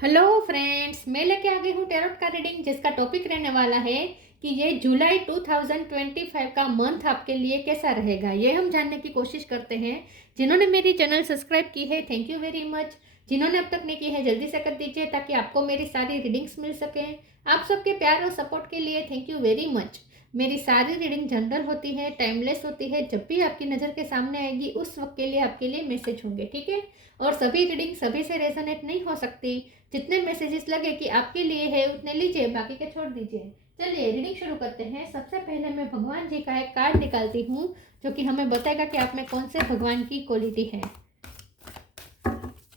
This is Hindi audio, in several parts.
हेलो फ्रेंड्स, मैं लेके आ गई हूँ टैरोट का रीडिंग जिसका टॉपिक रहने वाला है कि ये जुलाई 2025 का मंथ आपके लिए कैसा रहेगा। ये हम जानने की कोशिश करते हैं। जिन्होंने मेरी चैनल सब्सक्राइब की है, थैंक यू वेरी मच। जिन्होंने अब तक नहीं की है, जल्दी से कर दीजिए ताकि आपको मेरी सारी रीडिंग्स मिल सकें। आप सबके प्यार और सपोर्ट के लिए थैंक यू वेरी मच। मेरी सारी रीडिंग जनरल होती है, टाइमलेस होती है। जब भी आपकी नज़र के सामने आएगी उस वक्त के लिए आपके लिए मैसेज होंगे, ठीक है। और सभी रीडिंग सभी से रेजोनेट नहीं हो सकती। जितने मैसेजेस लगे कि आपके लिए है उतने लीजिए, बाकी के छोड़ दीजिए। चलिए रीडिंग शुरू करते हैं। सबसे पहले मैं भगवान जी का एक कार्ड निकालती हूँ जो कि हमें बताएगा कि आप में कौन से भगवान की क्वालिटी है।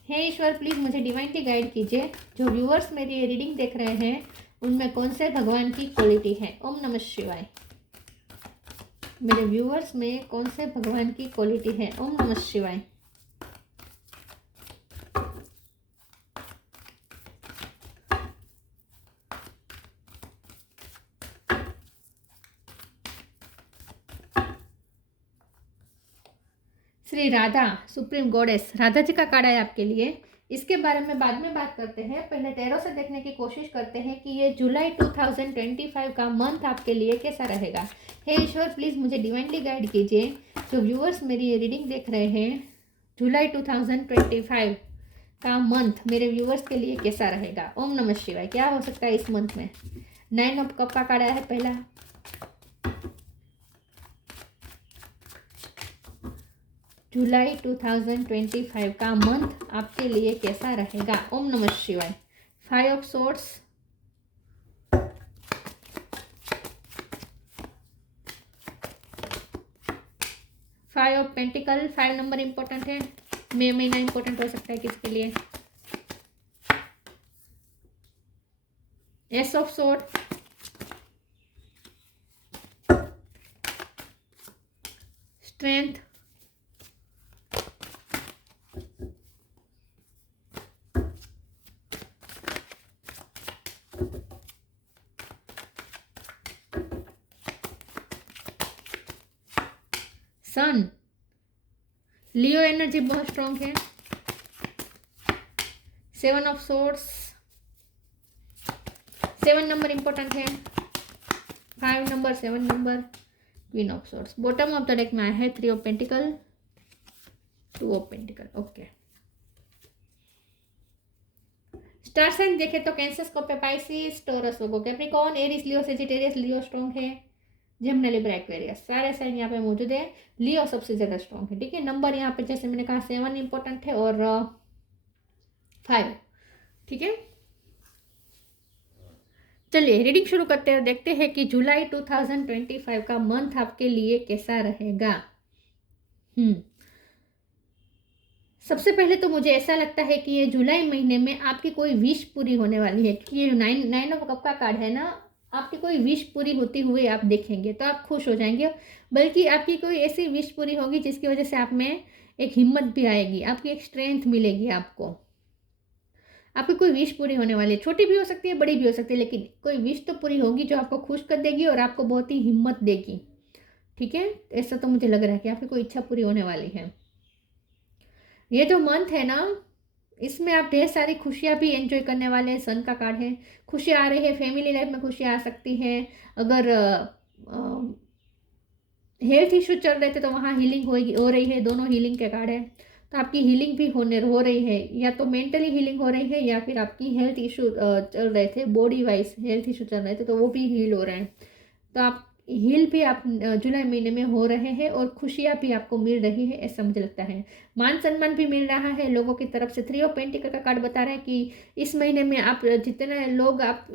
हे ईश्वर, प्लीज़ मुझे डिवाइनली गाइड कीजिए। जो व्यूअर्स मेरी ये रीडिंग देख रहे हैं उनमें कौन से भगवान की क्वालिटी है। ओम नमः शिवाय। मेरे व्यूअर्स में कौन से भगवान की क्वालिटी है। ओम नमः शिवाय। श्री राधा, सुप्रीम गॉडेस राधा जी का कार्ड है आपके लिए। इसके बारे में बाद में बात करते हैं। पहले टैरो से देखने की कोशिश करते हैं कि ये जुलाई 2025 का मंथ आपके लिए कैसा रहेगा। हे ईश्वर, प्लीज़ मुझे डिवाइनली गाइड कीजिए। जो व्यूअर्स मेरी ये रीडिंग देख रहे हैं, जुलाई 2025 का मंथ मेरे व्यूअर्स के लिए कैसा रहेगा। ओम नमः शिवाय। क्या हो सकता है इस मंथ में। 9 ऑफ कप का कार्ड आया है पहला। जुलाई 2025 का मंथ आपके लिए कैसा रहेगा। ओम नमः शिवाय। 5 of swords, 5 of pentacle. 5 number important है। मई महीना इंपॉर्टेंट हो सकता है किसके लिए। Ace of sword, strength, sun. Leo energy बहुत स्ट्रॉन्ग है। 7 ऑफ सोर्ड्स, 7 नंबर इंपॉर्टेंट है। 5 number, 7 number, queen of swords. Bottom of the deck में आया है 3 of pentacle, 2 of pentacle. Okay. Star sign देखे तो Cancer, Scorpio, Pisces, Taurus, Virgo, Capricorn, Aries, लियो, सेजिटेरियस। लियो स्ट्रॉन्ग है। जेमिनी, लिब्रा, एक्वेरियस, सारे साइन यहाँ पे मौजूद है। लियो सबसे ज्यादा स्ट्रॉन्ग है, ठीक है। नंबर यहाँ पे जैसे मैंने कहा 7 इंपॉर्टेंट है और 5, ठीक है। चलिए रीडिंग शुरू करते हैं। देखते हैं कि जुलाई 2025 का मंथ आपके लिए कैसा रहेगा। सबसे पहले तो मुझे ऐसा लगता है कि ये जुलाई महीने में आपकी कोई विश पूरी होने वाली है, क्योंकि ये 9 ऑफ कप का कार्ड है ना। आपकी कोई विश पूरी होती हुई आप देखेंगे तो आप खुश हो जाएंगे। बल्कि आपकी कोई ऐसी विश पूरी होगी जिसकी वजह से आप में एक हिम्मत भी आएगी, आपकी एक स्ट्रेंथ मिलेगी आपको। आपकी कोई विश पूरी होने वाली है, छोटी भी हो सकती है, बड़ी भी हो सकती है, लेकिन कोई विश तो पूरी होगी जो आपको खुश कर देगी और आपको बहुत ही हिम्मत देगी, ठीक है। ऐसा तो मुझे लग रहा है कि आपकी कोई इच्छा पूरी होने वाली है। ये जो मंथ है ना, इसमें आप ढेर सारी खुशियाँ भी एंजॉय करने वाले हैं। सन का कार्ड है, खुशियाँ आ रही है, फैमिली लाइफ में खुशियाँ आ सकती हैं। अगर हेल्थ इश्यू चल रहे थे तो वहाँ हीलिंग हो रही है। दोनों हीलिंग के कार्ड है, तो आपकी हीलिंग भी हो रही है। या तो मेंटली हीलिंग हो रही है या फिर आपकी हेल्थ इशू चल रहे थे, बॉडी वाइज हेल्थ इशू चल रहे थे तो वो भी हील हो रहे हैं। तो आप हील भी आप जुलाई महीने में हो रहे हैं और खुशियाँ भी आपको मिल रही है, ऐसा मुझे लगता है। मान सम्मान भी मिल रहा है लोगों की तरफ से। 3 ऑफ पेंटिकल का कार्ड बता रहा है कि इस महीने में आप जितने लोग आप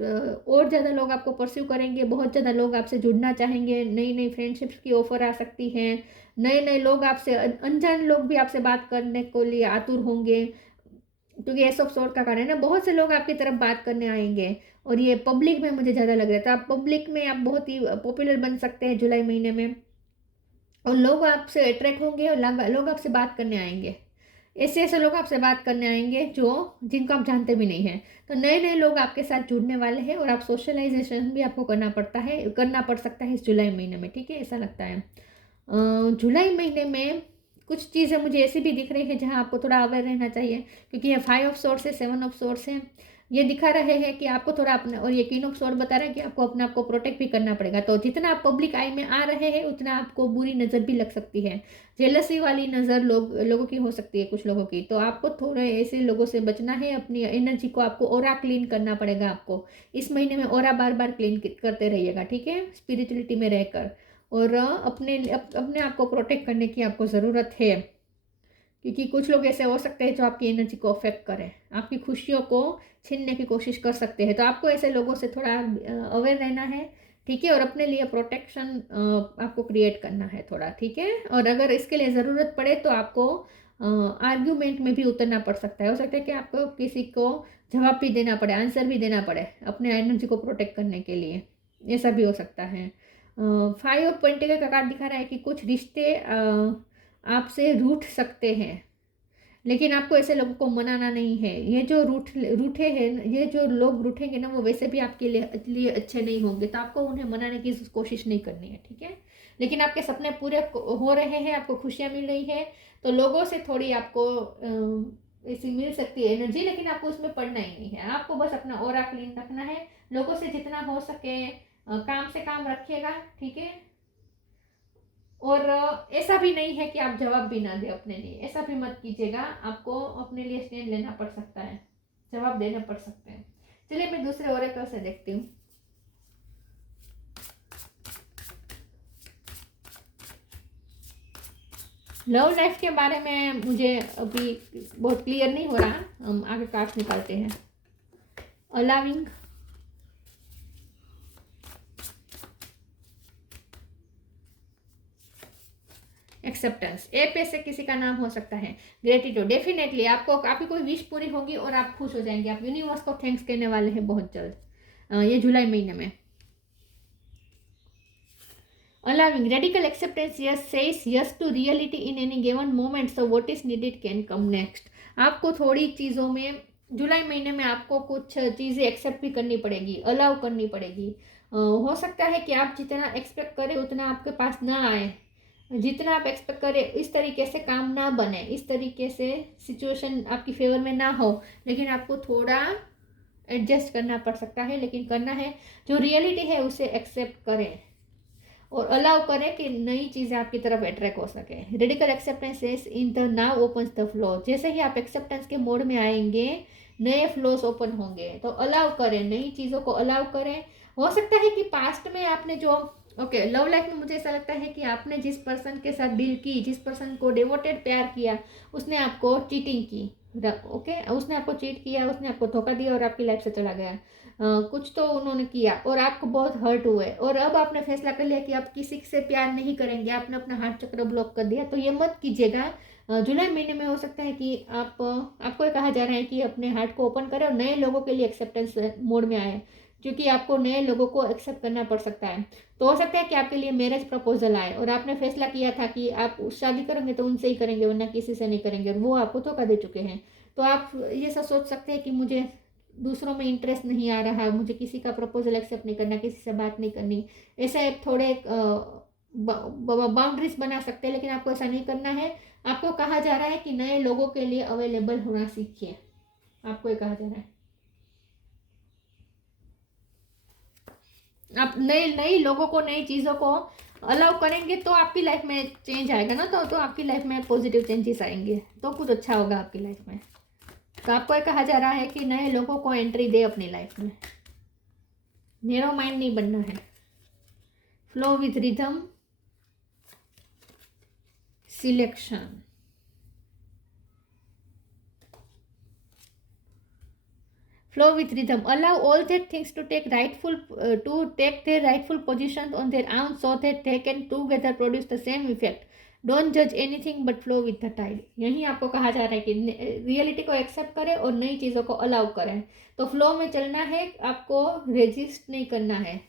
और ज़्यादा लोग आपको परस्यू करेंगे, बहुत ज़्यादा लोग आपसे जुड़ना चाहेंगे। नई नई फ्रेंडशिप्स की ऑफर आ सकती हैं। नए नए लोग आपसे, अनजान लोग भी आपसे बात करने को लिए आतुर होंगे, क्योंकि एस ऑफ सोर्ड का कार्ड है ना। बहुत से लोग आपकी तरफ बात करने आएंगे और ये पब्लिक में मुझे ज़्यादा लग रहा था। आप पब्लिक में आप बहुत ही पॉपुलर बन सकते हैं जुलाई महीने में, और लोग आपसे अट्रैक्ट होंगे और लोग आपसे बात करने आएंगे। ऐसे ऐसे लोग आपसे बात करने आएंगे जो जिनको आप जानते भी नहीं हैं। तो नए नए लोग आपके साथ जुड़ने वाले हैं और आप सोशलाइजेशन भी आपको करना पड़ सकता है इस जुलाई महीने में, ठीक है, ऐसा लगता है। जुलाई महीने में कुछ चीज़ें मुझे ऐसी भी दिख रही है जहां आपको थोड़ा अवेयर रहना चाहिए, क्योंकि ये 5 ऑफ सोर्स है, 7 ऑफ सोर्स है। ये दिखा रहे हैं कि आपको थोड़ा अपने, और ये इक्विनॉक्स और बता रहे हैं कि आपको अपने आप को प्रोटेक्ट भी करना पड़ेगा। तो जितना आप पब्लिक आई में आ रहे हैं उतना आपको बुरी नज़र भी लग सकती है, जेलसी वाली नज़र लोगों की हो सकती है, कुछ लोगों की। तो आपको थोड़े ऐसे लोगों से बचना है। अपनी एनर्जी को आपको ऑरा क्लीन करना पड़ेगा। आपको इस महीने में ऑरा बार बार क्लीन करते रहिएगा, ठीक है, स्पिरिचुअलिटी में रहकर। और अपने आप को प्रोटेक्ट करने की आपको ज़रूरत है, क्योंकि कुछ लोग ऐसे हो सकते हैं जो आपकी एनर्जी को अफेक्ट करें, आपकी खुशियों को छीनने की कोशिश कर सकते हैं। तो आपको ऐसे लोगों से थोड़ा अवेयर रहना है, ठीक है, और अपने लिए प्रोटेक्शन आपको क्रिएट करना है थोड़ा, ठीक है। और अगर इसके लिए ज़रूरत पड़े तो आपको आर्ग्यूमेंट में भी उतरना पड़ सकता है। हो सकता है कि आपको किसी को जवाब भी देना पड़े, आंसर भी देना पड़े अपने एनर्जी को प्रोटेक्ट करने के लिए, ऐसा भी हो सकता है। 5 ऑफ पेंटिकल का कार्ड दिखा रहा है कि कुछ रिश्ते आपसे रूठ सकते हैं, लेकिन आपको ऐसे लोगों को मनाना नहीं है। ये जो रूठे हैं, ये जो लोग रूठेंगे ना, वो वैसे भी आपके लिए अच्छे नहीं होंगे। तो आपको उन्हें मनाने की कोशिश नहीं करनी है, ठीक है। लेकिन आपके सपने पूरे हो रहे हैं, आपको खुशियाँ मिल रही है, तो लोगों से थोड़ी आपको ऐसी मिल सकती है एनर्जी, लेकिन आपको उसमें पड़ना ही नहीं है। आपको बस अपना ऑरा क्लीन रखना है, लोगों से जितना हो सके काम से काम रखिएगा, ठीक है। और ऐसा भी नहीं है कि आप जवाब भी ना दें अपने लिए, ऐसा भी मत कीजिएगा। आपको अपने लिए स्टैंड लेना पड़ सकता है, जवाब देने पड़ सकते हैं। चलिए मैं दूसरे ओरेकल से देखती हूँ। लव लाइफ के बारे में मुझे अभी बहुत क्लियर नहीं हो रहा, हम आगे कार्ड्स निकालते हैं। अलाविंग, एक्सेप्टेंस, ए पे से किसी का नाम हो सकता है। ग्रेटिट्यूड, डेफिनेटली आपकी कोई विश पूरी होगी और आप खुश हो जाएंगे। आप यूनिवर्स को थैंक्स कहने वाले हैं बहुत जल्द, ये जुलाई महीने में। Allowing radical acceptance, yes, says yes to reality in any given moment, so what is needed can come next। आपको थोड़ी चीज़ों में जुलाई महीने में आपको कुछ चीज़ें एक्सेप्ट भी करनी पड़ेगी, अलाउ करनी पड़ेगी। हो सकता है कि आप जितना एक्सपेक्ट करें उतना आपके पास ना आए, जितना आप एक्सपेक्ट करें इस तरीके से काम ना बने, इस तरीके से सिचुएशन आपकी फेवर में ना हो, लेकिन आपको थोड़ा एडजस्ट करना पड़ सकता है। लेकिन करना है, जो रियलिटी है उसे एक्सेप्ट करें और अलाउ करें कि नई चीज़ें आपकी तरफ अट्रैक्ट हो सके। Radical acceptance is in the now opens the flow. जैसे ही आप एक्सेप्टेंस के मोड में आएंगे नए फ्लोस ओपन होंगे। तो अलाउ करें, नई चीज़ों को अलाउ करें। हो सकता है कि पास्ट में आपने जो लव लाइफ में मुझे ऐसा लगता है कि आपने जिस पर्सन के साथ डील की, जिस पर्सन को डिवोटेड प्यार किया, उसने आपको चीटिंग की, उसने आपको चीट किया, उसने आपको धोखा दिया और आपकी लाइफ से चला गया। कुछ तो उन्होंने किया और आपको बहुत हर्ट हुए, और अब आपने फैसला कर लिया कि आप किसी से प्यार नहीं करेंगे, आपने अपना हार्ट चक्र ब्लॉक कर दिया। तो ये मत कीजिएगा। जुलाई महीने में हो सकता है कि आपको ये कहा जा रहा है कि अपने हार्ट को ओपन करें और नए लोगों के लिए एक्सेप्टेंस मोड में आए, क्योंकि आपको नए लोगों को एक्सेप्ट करना पड़ सकता है। तो हो सकता है कि आपके लिए मैरिज प्रपोजल आए और आपने फैसला किया था कि आप शादी करेंगे तो उनसे ही करेंगे, वरना किसी से नहीं करेंगे, और वो आपको धोखा दे चुके हैं। तो आप ये सब सोच सकते हैं कि मुझे दूसरों में इंटरेस्ट नहीं आ रहा, मुझे किसी का प्रपोजल एक्सेप्ट नहीं करना, किसी से बात नहीं करनी, ऐसे थोड़े बाउंड्रीज बना सकते हैं। लेकिन आपको ऐसा नहीं करना है। आपको कहा जा रहा है कि नए लोगों के लिए अवेलेबल होना सीखिए, आपको ये कहा जा रहा है। आप नई लोगों को, नई चीज़ों को अलाउ करेंगे तो आपकी लाइफ में चेंज आएगा ना, तो आपकी लाइफ में पॉजिटिव चेंजेस आएंगे, तो कुछ अच्छा होगा आपकी लाइफ में। तो आपको ये कहा जा रहा है कि नए लोगों को एंट्री दे अपनी लाइफ में, नैरो माइंड नहीं बनना है। Flow with rhythm, selection, flow with rhythm, allow all that things to take their rightful positions on their own, so that they can together produce the same effect। Don't जज anything but flow with the tide. यही आपको कहा जा रहा है कि रियलिटी को एक्सेप्ट करें और नई चीज़ों को अलाउ करें। तो फ्लो में चलना है, आपको रेजिस्ट नहीं करना है।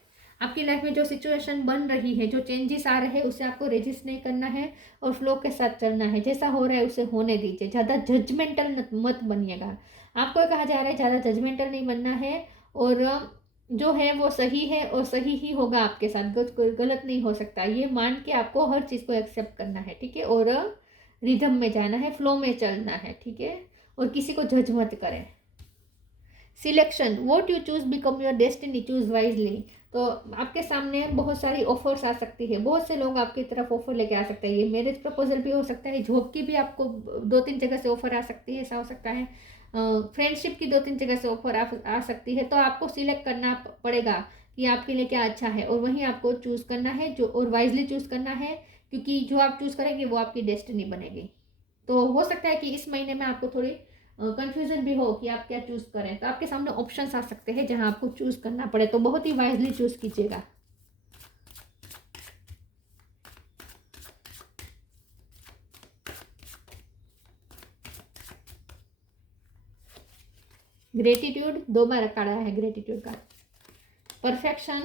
आपकी लाइफ में जो सिचुएशन बन रही है, जो चेंजेस आ रहे हैं, उसे आपको रेजिस्ट नहीं करना है और फ्लो के साथ चलना है। जैसा हो रहा है उसे होने दीजिए, ज़्यादा जजमेंटल मत बनिएगा। आपको कहा जा रहा है ज़्यादा जजमेंटल नहीं बनना है, और जो है वो सही है और सही ही होगा आपके साथ, गलत नहीं हो सकता। ये मान के आपको हर चीज़ को एक्सेप्ट करना है, ठीक है, और रिदम में जाना है, फ्लो में चलना है, ठीक है, और किसी को जज मत करें। Selection, what you choose become your destiny, choose wisely. तो आपके सामने बहुत सारी ऑफर्स आ सकती है, बहुत से लोग आपकी तरफ ऑफर लेके आ सकते हैं। ये मैरिज प्रपोजल भी हो सकता है, जॉब की भी आपको 2-3 जगह से ऑफर आ सकती है, ऐसा हो सकता है। फ्रेंडशिप की 2-3 जगह से ऑफर आ सकती है। तो आपको सिलेक्ट करना पड़ेगा कि आपके लिए क्या अच्छा है, और वहीं आपको चूज करना है जो, और वाइजली चूज करना है, क्योंकि जो आप चूज करेंगे वो आपकी डेस्टिनी बनेगी। तो हो सकता है कि इस महीने में आपको थोड़ी कंफ्यूजन भी हो कि आप क्या चूज करें, तो आपके सामने ऑप्शंस आ सकते हैं जहां आपको चूज करना पड़े, तो बहुत ही वाइजली चूज कीजिएगा। ग्रेटिट्यूड 2 बार काढ़ा है ग्रेटिट्यूड का। Perfection,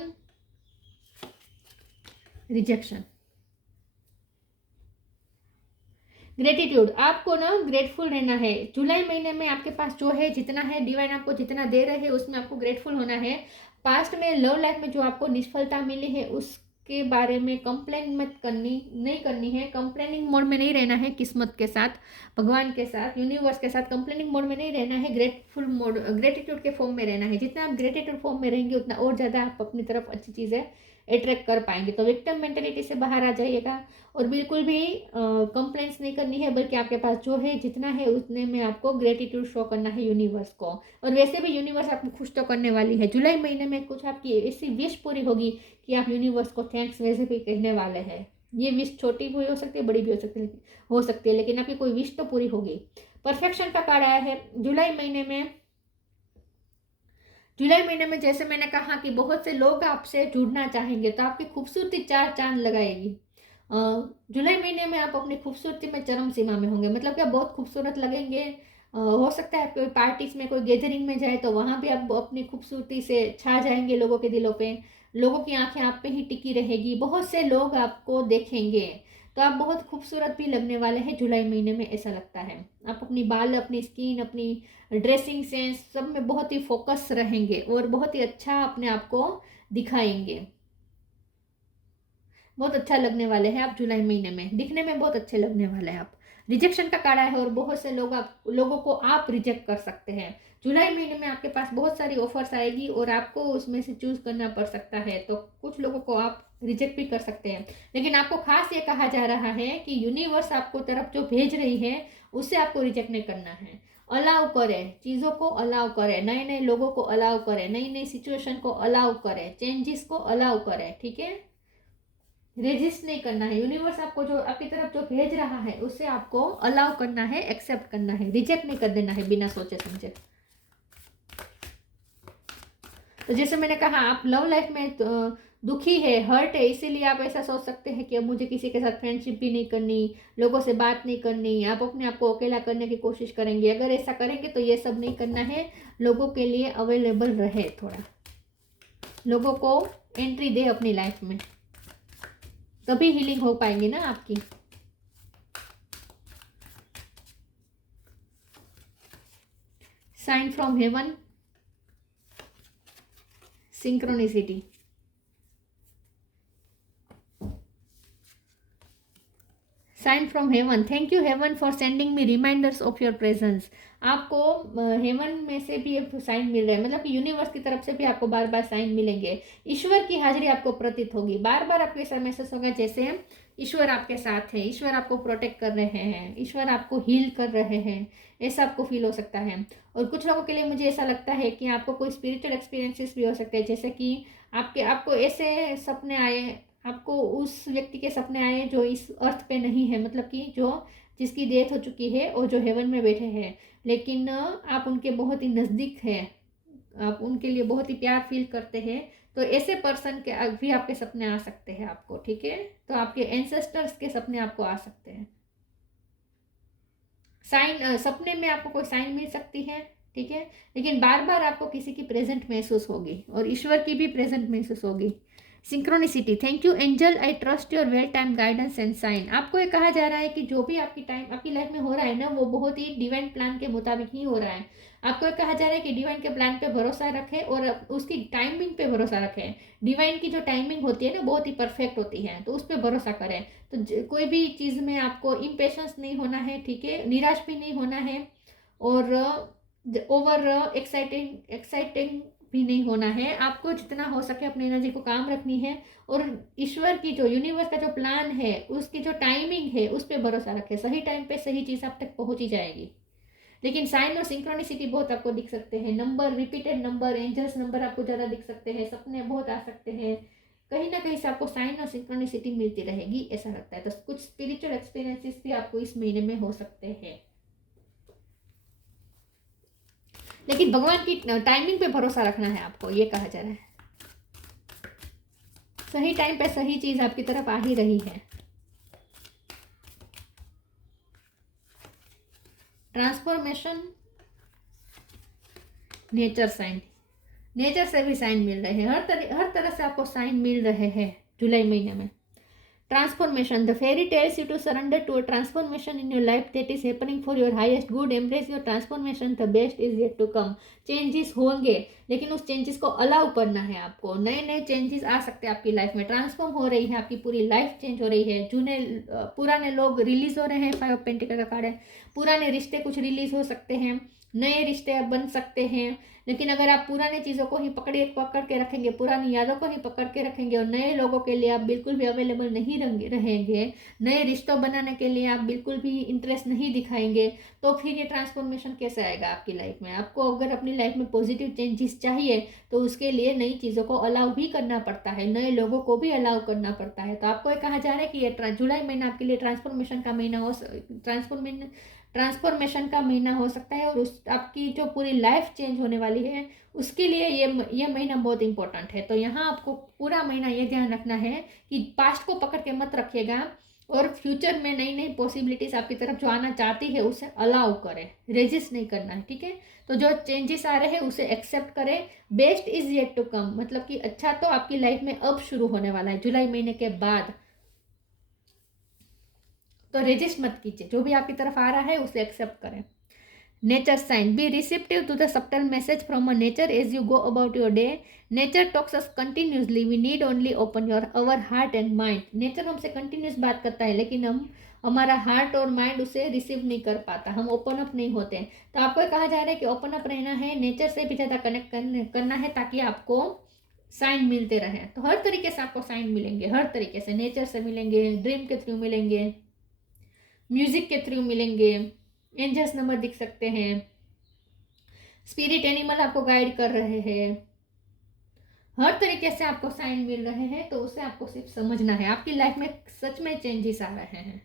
rejection. ग्रेटिट्यूड, आपको ना ग्रेटफुल रहना है। जुलाई महीने में आपके पास जो है, जितना है, डिवाइन आपको जितना दे रहे हैं उसमें आपको ग्रेटफुल होना है। पास्ट में लव लाइफ में जो आपको निष्फलता मिली है उसके बारे में कंप्लेन मत करनी, नहीं करनी है। कंप्लेनिंग मोड में नहीं रहना है, किस्मत के साथ, भगवान के साथ, यूनिवर्स के साथ कंप्लेनिंग मोड में नहीं रहना है, ग्रेटफुल मोड, ग्रेटिट्यूड के फॉर्म में रहना है। जितना आप ग्रेटिट्यूड फॉर्म में रहेंगे उतना और ज़्यादा आप अपनी तरफ अच्छी चीज़ें अट्रैक्ट कर पाएंगे। तो विक्टिम मेंटेलिटी से बाहर आ जाइएगा, और बिल्कुल भी कंप्लेंट्स नहीं करनी है, बल्कि आपके पास जो है, जितना है, उतने में आपको ग्रेटिट्यूड शो करना है यूनिवर्स को। और वैसे भी यूनिवर्स आपको खुश तो करने वाली है। जुलाई महीने में कुछ आपकी ऐसी विश पूरी होगी कि आप यूनिवर्स को थैंक्स वैसे भी कहने वाले हैं। ये विश छोटी हुई हो सकती है, बड़ी भी हो सकती है, लेकिन आपकी कोई विश तो पूरी होगी। परफेक्शन का कार्ड आया है जुलाई महीने में। जुलाई महीने में जैसे मैंने कहा कि बहुत से लोग आपसे जुड़ना चाहेंगे, तो आपकी खूबसूरती 4 चांद लगाएगी। जुलाई महीने में आप अपनी खूबसूरती में चरम सीमा में होंगे, मतलब कि आप बहुत खूबसूरत लगेंगे। हो सकता है कोई पार्टीज में, कोई गैदरिंग में जाए तो वहां भी आप अपनी खूबसूरती से छा जाएंगे लोगों के दिलों पे। लोगों की आंखें आप पे ही टिकी रहेगी, बहुत से लोग आपको देखेंगे। तो आप बहुत खूबसूरत भी लगने वाले हैं जुलाई महीने में, ऐसा लगता है। आप अपनी बाल, अपनी स्किन, अपनी ड्रेसिंग सेंस सब में बहुत ही फोकस रहेंगे, और बहुत ही अच्छा अपने आप को दिखाएंगे। बहुत अच्छा लगने वाले हैं आप जुलाई महीने में, दिखने में बहुत अच्छे लगने वाले हैं आप। रिजेक्शन का कार्ड है, और बहुत से लोगों को आप रिजेक्ट कर सकते हैं। जुलाई महीने में आपके पास बहुत सारी ऑफर्स आएगी, और आपको उसमें से चूज करना पड़ सकता है। तो कुछ लोगों को आप रिजेक्ट भी कर सकते हैं, लेकिन आपको खास ये कहा जा रहा है कि यूनिवर्स आपको तरफ जो भेज रही है उससे आपको रिजेक्ट नहीं करना है। अलाउ करे, चीज़ों को अलाउ करे, नए नए लोगों को अलाउ करे, नई नई सिचुएशन को अलाउ करे, चेंजेस को अलाउ करे, ठीक है। रेजिस्ट नहीं करना है। यूनिवर्स आपको जो आपकी तरफ जो भेज रहा है उससे आपको अलाउ करना है, एक्सेप्ट करना है, रिजेक्ट नहीं कर देना है बिना सोचे समझे। तो जैसे मैंने कहा, आप लव लाइफ में दुखी है, हर्ट है, इसीलिए आप ऐसा सोच सकते हैं कि अब मुझे किसी के साथ फ्रेंडशिप भी नहीं करनी, लोगों से बात नहीं करनी, आप अपने आप को अकेला करने की कोशिश करेंगे। अगर ऐसा करेंगे तो ये सब नहीं करना है, लोगों के लिए अवेलेबल रहे, थोड़ा लोगों को एंट्री दे अपनी लाइफ में, तभी हीलिंग हो पाएंगी ना आपकी। Sign from heaven, synchronicity. Sign from heaven, thank you heaven for sending me reminders of your presence. आपको हेवन में से भी एक साइन मिल रहा है, मतलब कि यूनिवर्स की तरफ से भी आपको बार बार साइन मिलेंगे। ईश्वर की हाजिरी आपको प्रतीत होगी, बार बार आपको ऐसा महसूस होगा जैसे ईश्वर आपके साथ है, ईश्वर आपको प्रोटेक्ट कर रहे हैं, ईश्वर आपको हील कर रहे हैं, ऐसा आपको फील हो सकता है। और कुछ लोगों के लिए मुझे ऐसा लगता है कि आपको कोई स्पिरिचुअल एक्सपीरियंसेस भी हो सकते हैं, जैसे कि आपको ऐसे सपने आए, आपको उस व्यक्ति के सपने आए जो इस अर्थ पे नहीं है, मतलब कि जो जिसकी डेथ हो चुकी है और जो हेवन में बैठे हैं, लेकिन आप उनके बहुत ही नज़दीक हैं, आप उनके लिए बहुत ही प्यार फील करते हैं। तो ऐसे पर्सन के भी आपके सपने आ सकते हैं आपको, ठीक है। तो आपके एंसेस्टर्स के सपने आपको आ सकते हैं। साइन, सपने में आपको कोई साइन मिल सकती है, ठीक है, लेकिन बार बार आपको किसी की प्रेजेंट महसूस होगी, और ईश्वर की भी प्रेजेंट महसूस होगी। Synchronicity, thank you angel, I trust your well time guidance and sign. आपको ये कहा जा रहा है कि जो भी आपकी लाइफ में हो रहा है ना, वो बहुत ही डिवाइन प्लान के मुताबिक ही हो रहा है। आपको ये कहा जा रहा है कि डिवाइन के प्लान पे भरोसा रखें, और उसकी टाइमिंग पे भरोसा रखें। डिवाइन की जो टाइमिंग होती है ना, बहुत ही परफेक्ट होती है, तो उस पर भरोसा करें। तो कोई भी चीज़ में आपको इम्पेशंस नहीं होना है, ठीक है, निराश भी नहीं होना है, और ओवर एक्साइटिंग भी नहीं होना है। आपको जितना हो सके अपनी एनर्जी को काम रखनी है, और ईश्वर की जो यूनिवर्स का जो प्लान है उसकी जो टाइमिंग है उस पर भरोसा रखें। सही टाइम पे सही चीज़ आप तक पहुंच ही जाएगी। लेकिन साइन और सिंक्रोनिसिटी बहुत आपको दिख सकते हैं, number, repeated number, angels number आपको ज़्यादा दिख सकते हैं, सपने बहुत आ सकते हैं। कहीं ना कहीं से आपको साइन और सिंक्रोनिसिटी मिलती रहेगी ऐसा लगता है। तो कुछ स्पिरिचुअल एक्सपीरियंसेस भी आपको इस महीने में हो सकते हैं। लेकिन भगवान की टाइमिंग पे भरोसा रखना है आपको, ये कहा जा रहा है। सही टाइम पे सही चीज आपकी तरफ आ ही रही है। ट्रांसफॉर्मेशन, नेचर साइन, नेचर से भी साइन मिल रहे हैं, हर तरह से आपको साइन मिल रहे हैं जुलाई महीने में। Transformation. The fairy tells you to surrender to a transformation in your life that is happening for your highest good. Embrace your transformation. The best is yet to come. Changes होंगे, लेकिन उस चेंजेस को अलाउ करना है आपको। नए नए चेंजेस आ सकते हैं आपकी लाइफ में। ट्रांसफॉर्म हो रही है, आपकी पूरी लाइफ चेंज हो रही है। पुराने लोग रिलीज हो रहे हैं। 5 ऑफ पेंटिकल का कार्ड है। पुराने रिश्ते कुछ रिलीज हो सकते हैं, नए रिश्ते बन सकते हैं। लेकिन अगर आप पुरानी चीज़ों को ही पकड़ के रखेंगे, पुरानी यादों को ही पकड़ के रखेंगे, और नए लोगों के लिए आप बिल्कुल भी अवेलेबल नहीं रहेंगे, नए रिश्तों बनाने के लिए आप बिल्कुल भी इंटरेस्ट नहीं दिखाएंगे, तो फिर ये ट्रांसफॉर्मेशन कैसे आएगा आपकी लाइफ में। आपको अगर अपनी लाइफ में पॉजिटिव चेंजेस चाहिए तो उसके लिए नई चीज़ों को अलाउ भी करना पड़ता है, नए लोगों को भी अलाउ करना पड़ता है। तो आपको ये कहा जा रहा है कि ये जुलाई महीना आपके लिए ट्रांसफॉर्मेशन का महीना हो, ट्रांसफॉर्मेशन का महीना हो सकता है, और उस आपकी जो पूरी लाइफ चेंज होने वाली है उसके लिए ये महीना बहुत इंपॉर्टेंट है। तो यहाँ आपको पूरा महीना ये ध्यान रखना है कि पास्ट को पकड़ के मत रखिएगा, और फ्यूचर में नई नई पॉसिबिलिटीज आपकी तरफ जो आना चाहती है उसे अलाउ करें, रेजिस्ट नहीं करना है, ठीक है। तो जो चेंजेस आ रहे हैं उसे एक्सेप्ट करें। Best is yet to come, मतलब कि अच्छा तो आपकी लाइफ में अब शुरू होने वाला है जुलाई महीने के बाद। तो रेजिस्ट मत कीजिए, जो भी आपकी तरफ आ रहा है उसे एक्सेप्ट करें। Nature sign, be receptive to the subtle message from a nature as you go about your day. Nature talks us continuously, we need only open your our heart and mind. Nature हमसे कंटिन्यूस बात करता है, लेकिन हमारा हार्ट और माइंड उसे रिसीव नहीं कर पाता, हम ओपन अप नहीं होते। तो आपको कहा जा रहा है कि ओपन अप रहना है, नेचर से भी ज़्यादा कनेक्ट करना है, ताकि आपको साइन मिलते रहे। तो हर तरीके से आपको साइन मिलेंगे, हर तरीके से, नेचर से मिलेंगे, ड्रीम के थ्रू मिलेंगे, म्यूजिक के थ्रू मिलेंगे, एंजल्स नंबर दिख सकते हैं, स्पिरिट एनिमल आपको गाइड कर रहे हैं, हर तरीके से आपको साइन मिल रहे हैं। तो उसे आपको सिर्फ समझना है, आपकी लाइफ में सच में चेंजेस आ रहे हैं।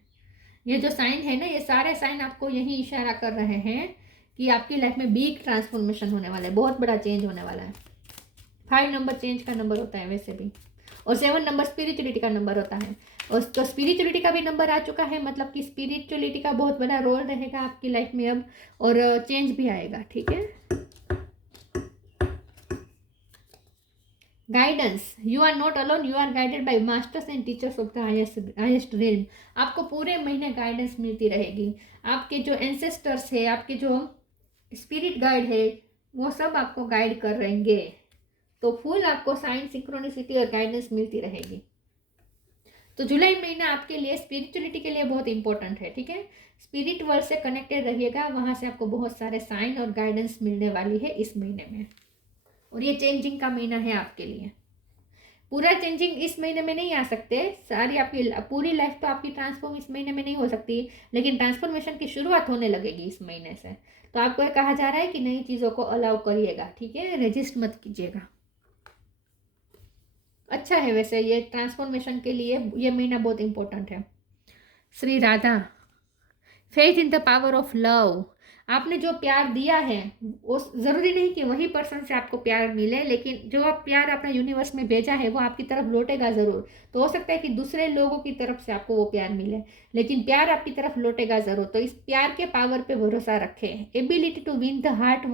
ये जो साइन है ना, ये सारे साइन आपको यही इशारा कर रहे हैं कि आपकी लाइफ में बिग ट्रांसफॉर्मेशन होने वाला है, बहुत बड़ा चेंज होने वाला है। 5 नंबर चेंज का नंबर होता है वैसे भी, और 7 नंबर स्पिरिचुअलिटी का नंबर होता है। और तो स्पिरिचुअलिटी का भी नंबर आ चुका है, मतलब कि स्पिरिचुअलिटी का बहुत बड़ा रोल रहेगा आपकी लाइफ में अब, और चेंज भी आएगा, ठीक है। Guidance, you are not alone, you are guided by masters and teachers of the highest realm. आपको पूरे महीने गाइडेंस मिलती रहेगी। आपके जो एंसेस्टर्स है, आपके जो स्पिरिट गाइड है, वो सब आपको गाइड कर रहेंगे। तो फुल आपको साइन, सिंक्रोनिसिटी और गाइडेंस मिलती रहेगी। तो जुलाई महीना आपके लिए स्पिरिचुअलिटी के लिए बहुत इंपॉर्टेंट है, ठीक है। स्पिरिट वर्ल्ड से कनेक्टेड रहिएगा, वहां से आपको बहुत सारे साइन और गाइडेंस मिलने वाली है इस महीने में। और ये चेंजिंग का महीना है आपके लिए। पूरा चेंजिंग इस महीने में नहीं आ सकते, सारी आपकी पूरी लाइफ तो आपकी ट्रांसफॉर्म इस महीने में नहीं हो सकती, लेकिन ट्रांसफॉर्मेशन की शुरुआत होने लगेगी इस महीने से। तो आपको ये कहा जा रहा है कि नई चीज़ों को अलाउ करिएगा, ठीक है, रेजिस्ट मत कीजिएगा। अच्छा है वैसे, ये ट्रांसफॉर्मेशन के लिए ये महीना बहुत इंपॉर्टेंट है। Shri Radha, faith in the power of love. आपने जो प्यार दिया है वो ज़रूरी नहीं कि वही पर्सन से आपको प्यार मिले, लेकिन जो आप प्यार अपना यूनिवर्स में भेजा है वो आपकी तरफ लौटेगा ज़रूर। तो हो सकता है कि दूसरे लोगों की तरफ से आपको वो प्यार मिले, लेकिन प्यार आपकी तरफ लौटेगा ज़रूर। तो इस प्यार के पावर पे भरोसा रखें। Ability to win the heart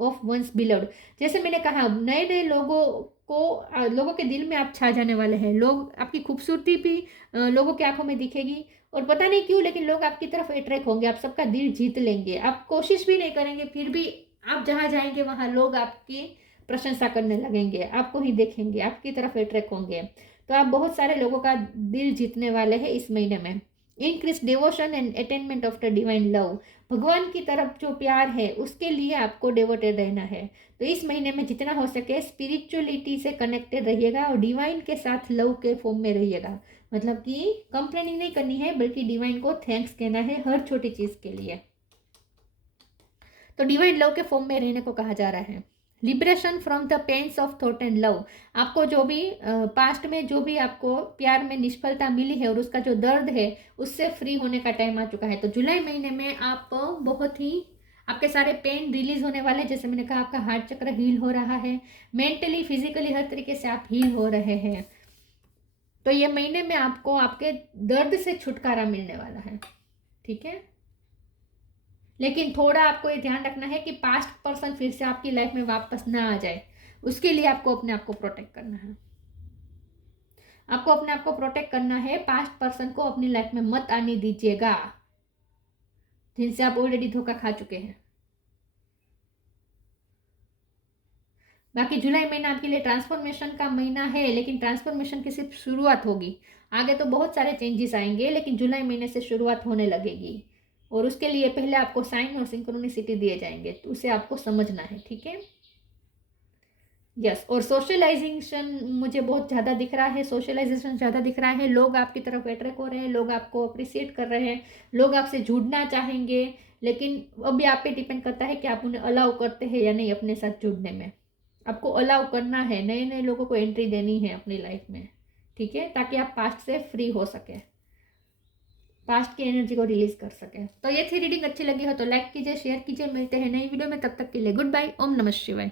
of one's beloved. जैसे मैंने कहा, नए नए लोगों के दिल में आप छा जाने वाले हैं। लोग, आपकी खूबसूरती भी लोगों की आंखों में दिखेगी, और पता नहीं क्यों लेकिन लोग आपकी तरफ अट्रैक्ट होंगे, आप सबका दिल जीत लेंगे। आप कोशिश भी नहीं करेंगे, फिर भी आप जहाँ जाएंगे वहाँ लोग आपकी प्रशंसा करने लगेंगे, आपको ही देखेंगे, आपकी तरफ अट्रैक्ट होंगे। तो आप बहुत सारे लोगों का दिल जीतने वाले हैं इस महीने में। Increase devotion and attainment of the divine love. भगवान की तरफ जो प्यार है उसके लिए आपको डिवोटेड रहना है। तो इस महीने में जितना हो सके स्पिरिचुअलिटी से कनेक्टेड रहिएगा और डिवाइन के साथ लव के फॉर्म में रहिएगा। मतलब कि कंप्लेनिंग नहीं करनी है बल्कि डिवाइन को थैंक्स कहना है हर छोटी चीज़ के लिए। तो डिवाइन लव के फॉर्म में रहने को कहा जा रहा है। Liberation from the pains of thought and love. आपको जो भी पास्ट में जो भी आपको प्यार में निष्फलता मिली है और उसका जो दर्द है उससे फ्री होने का टाइम आ चुका है। तो जुलाई महीने में आप बहुत ही आपके सारे पेन रिलीज होने वाले, जैसे मैंने कहा आपका हार्ट चक्र हील हो रहा है, मेंटली फिजिकली हर तरीके से आप हील हो रहे हैं। तो ये महीने में आपको आपके दर्द से छुटकारा मिलने वाला है। ठीक है, लेकिन थोड़ा आपको ये ध्यान रखना है कि पास्ट पर्सन फिर से आपकी लाइफ में वापस ना आ जाए। उसके लिए आपको अपने आप को प्रोटेक्ट करना है। आपको अपने आप को प्रोटेक्ट करना है। पास्ट पर्सन को अपनी लाइफ में मत आने दीजिएगा जिनसे आप ऑलरेडी धोखा खा चुके हैं। बाकी जुलाई महीना आपके लिए ट्रांसफॉर्मेशन का महीना है, लेकिन ट्रांसफॉर्मेशन की सिर्फ शुरुआत होगी। आगे तो बहुत सारे चेंजेस आएंगे, लेकिन जुलाई महीने से शुरुआत होने लगेगी और उसके लिए पहले आपको साइन और सिंक्रोनिसिटी दिए जाएंगे, तो उसे आपको समझना है। ठीक है, यस। और सोशलाइजेशन मुझे बहुत ज़्यादा दिख रहा है, सोशलाइजेशन ज़्यादा दिख रहा है। लोग आपकी तरफ अट्रैक्ट हो रहे हैं, लोग आपको अप्रिशिएट कर रहे हैं, लोग आपसे जुड़ना चाहेंगे, लेकिन अभी आप पे डिपेंड करता है कि आप उन्हें अलाउ करते हैं या नहीं अपने साथ जुड़ने में। आपको अलाउ करना है, नए नए लोगों को एंट्री देनी है अपनी लाइफ में। ठीक है, ताकि आप पास्ट से फ्री हो सके, पास्ट की एनर्जी को रिलीज कर सके। तो ये थी रीडिंग। अच्छी लगी हो तो लाइक कीजिए, शेयर कीजिए। मिलते हैं नई वीडियो में, तब तक के लिए गुड बाय। ओम नमः शिवाय।